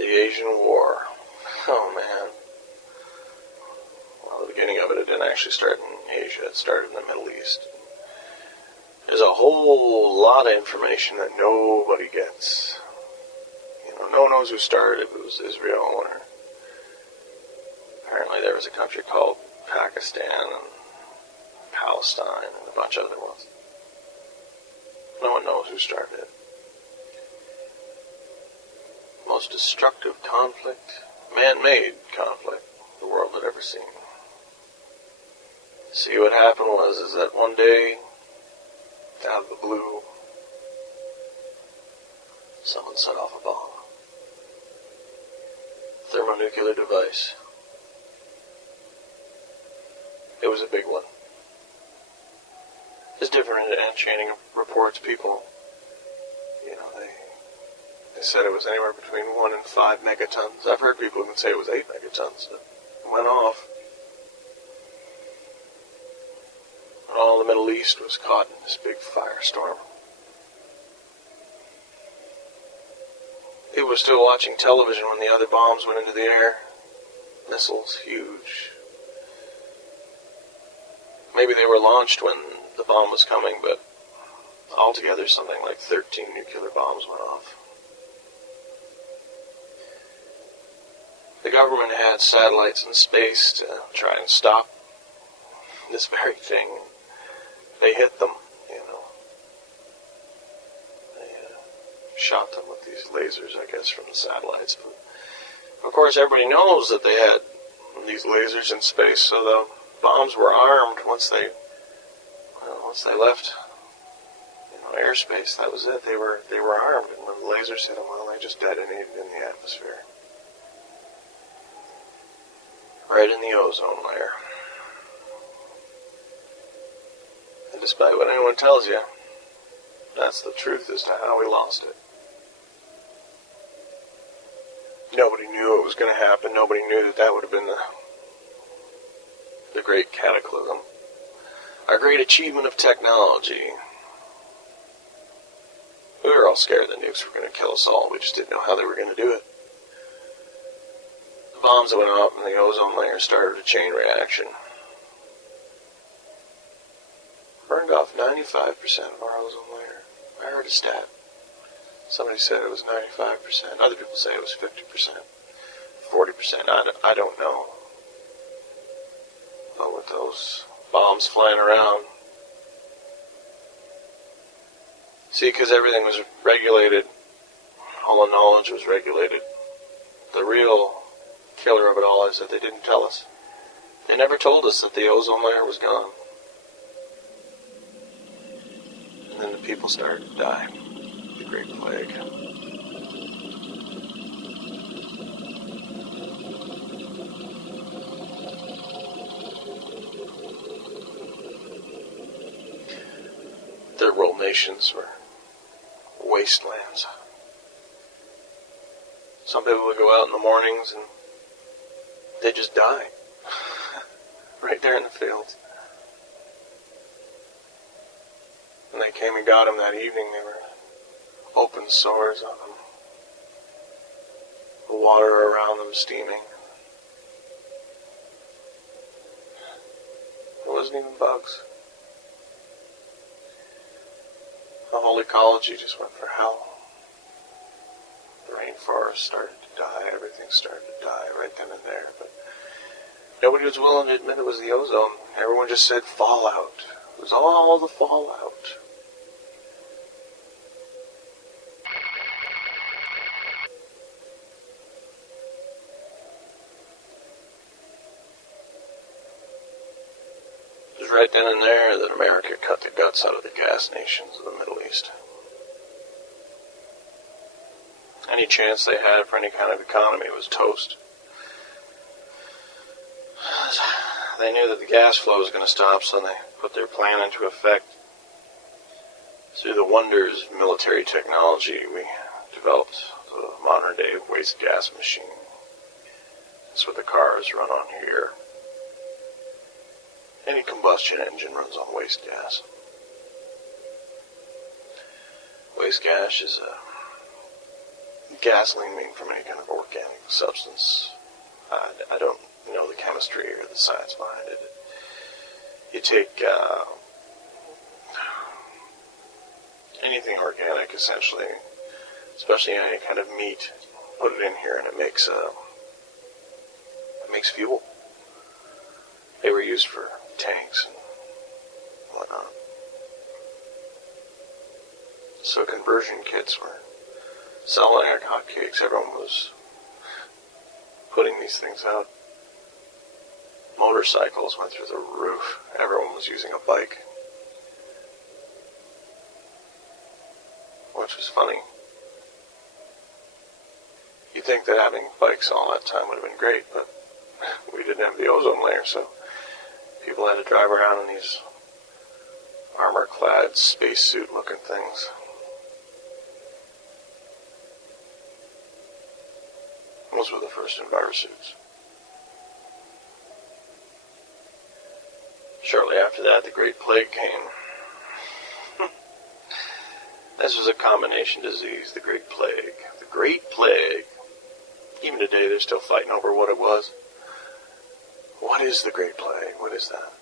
The Asian War. Oh, man. Well, the beginning of it didn't actually start in Asia. It started in the Middle East. There's a whole lot of information that nobody gets. No one knows who started it. It was Israel, or apparently there was a country called Pakistan and Palestine and a bunch of other ones. No one knows who started it. Most destructive conflict, man-made conflict the world had ever seen. See, what happened is that one day, out of the blue, someone set off a bomb. Thermonuclear device. It was a big one. It's different in chaining reports. People, they said it was anywhere between 1 and 5 megatons. I've heard people even say it was 8 megatons. It went off. And all the Middle East was caught in this big firestorm. People were still watching television when the other bombs went into the air. Missiles, huge. Maybe they were launched when the bomb was coming, but altogether something like 13 nuclear bombs went off. The government had satellites in space to try and stop this very thing. They hit them, They shot them with these lasers, I guess, from the satellites. But of course, everybody knows that they had these lasers in space, so the bombs were armed once they left, airspace. That was it. They were armed, and when the lasers hit them, well, they just detonated in the atmosphere, right in the ozone layer. And despite what anyone tells you, that's the truth as to how we lost it. Nobody knew it was going to happen. Nobody knew that would have been the great cataclysm. Our great achievement of technology. We were all scared the nukes were going to kill us all. We just didn't know how they were going to do it. The bombs went up and the ozone layer started a chain reaction. Burned off 95% of our ozone layer. I heard a stat. Somebody said it was 95%. Other people say it was 50%. 40%. I don't know. But with those bombs flying around. See, because everything was regulated. All the knowledge was regulated. The real killer of it all is that they didn't tell us. They never told us that the ozone layer was gone. And then the people started to die. The Great Plague. Third world nations were wastelands. Some people would go out in the mornings and they'd just die. Right there in the fields. When they came and got them that evening, they were open sores on them. The water around them steaming. It wasn't even bugs. The whole ecology just went for hell. The rainforest started to die. Everything started to die right then and there. But nobody was willing to admit it was the ozone. Everyone just said fallout. It was all the fallout. It was right then and there that America cut the guts out of the gas nations of the Middle East. Any chance they had for any kind of economy was toast. They knew that the gas flow was going to stop, so they put their plan into effect. Through the wonders of military technology, we developed the modern-day waste gas machine. That's what the cars run on here. Any combustion engine runs on waste gas. Waste gas is gasoline made from any kind of organic substance. I don't know the chemistry or the science behind it. You take anything organic, essentially, especially any kind of meat, put it in here, and it makes fuel. They were used for tanks and whatnot. So conversion kits were selling like hotcakes. Everyone was putting these things out. Motorcycles went through the roof. Everyone was using a bike. Which was funny. You'd think that having bikes all that time would have been great, but we didn't have the ozone layer, so people had to drive around in these armor-clad, spacesuit-looking things. Those were the first envirosuits. Shortly after that, the Great Plague came. This was a combination disease, the Great Plague. The Great Plague. Even today, they're still fighting over what it was. What is the Great Plague? What is that?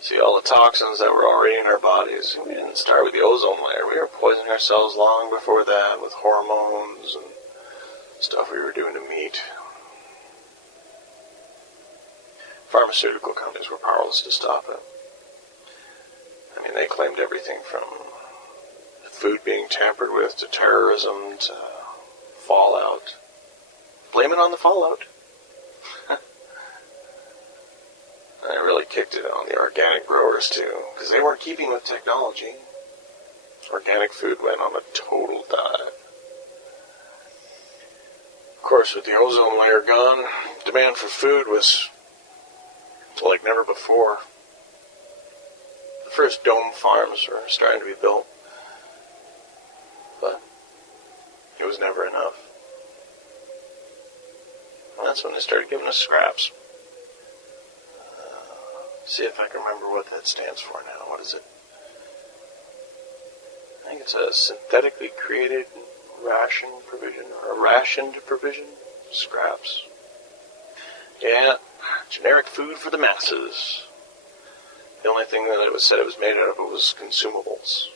See, all the toxins that were already in our bodies. We didn't start with the ozone layer. We were poisoning ourselves long before that with hormones and stuff we were doing to meat. Pharmaceutical companies were powerless to stop it. I mean, they claimed everything from food being tampered with to terrorism to fallout. Blame it on the fallout. I really kicked it on the organic growers too, because they weren't keeping with technology. Organic food went on a total dive. Of course, with the ozone layer gone, demand for food was like never before. The first dome farms were starting to be built, but it was never enough. And that's when they started giving us scraps. See if I can remember what that stands for now. What is it? I think it's a synthetically created ration provision, or a rationed provision. Scraps. Yeah, generic food for the masses. The only thing that it was said it was made out of was consumables.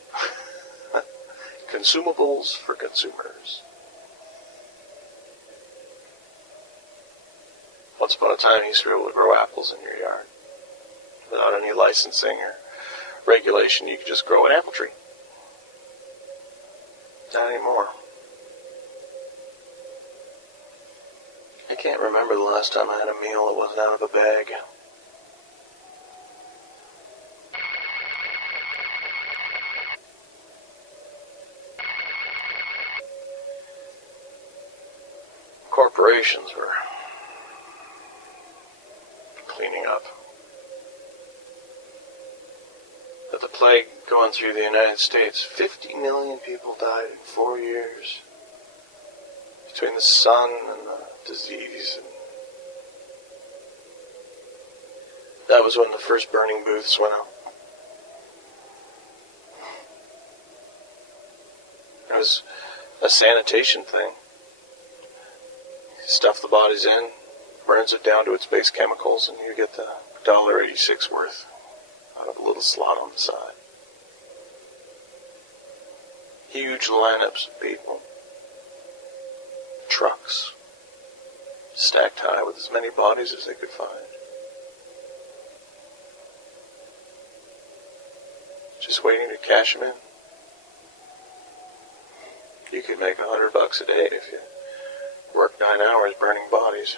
Consumables for consumers. Once upon a time, you used to be able to grow apples in your yard. Without any licensing or regulation, you could just grow an apple tree. Not anymore. I can't remember the last time I had a meal that wasn't out of a bag. Corporations were cleaning up. But the plague going through the United States, 50 million people died in 4 years. Between the sun and the disease. And that was when the first burning booths went out. It was a sanitation thing. Stuff the bodies in, burns it down to its base chemicals, and you get the $1.86 worth out of a little slot on the side. Huge lineups of people. Trucks. Stacked high with as many bodies as they could find. Just waiting to cash them in. You could make $100 a day if you work 9 hours burning bodies.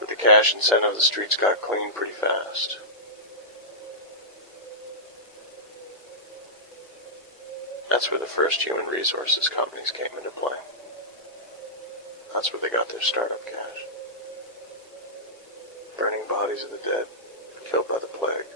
With the cash incentive, the streets got clean pretty fast. That's where the first human resources companies came into play. That's where they got their startup cash. Burning bodies of the dead, killed by the plague.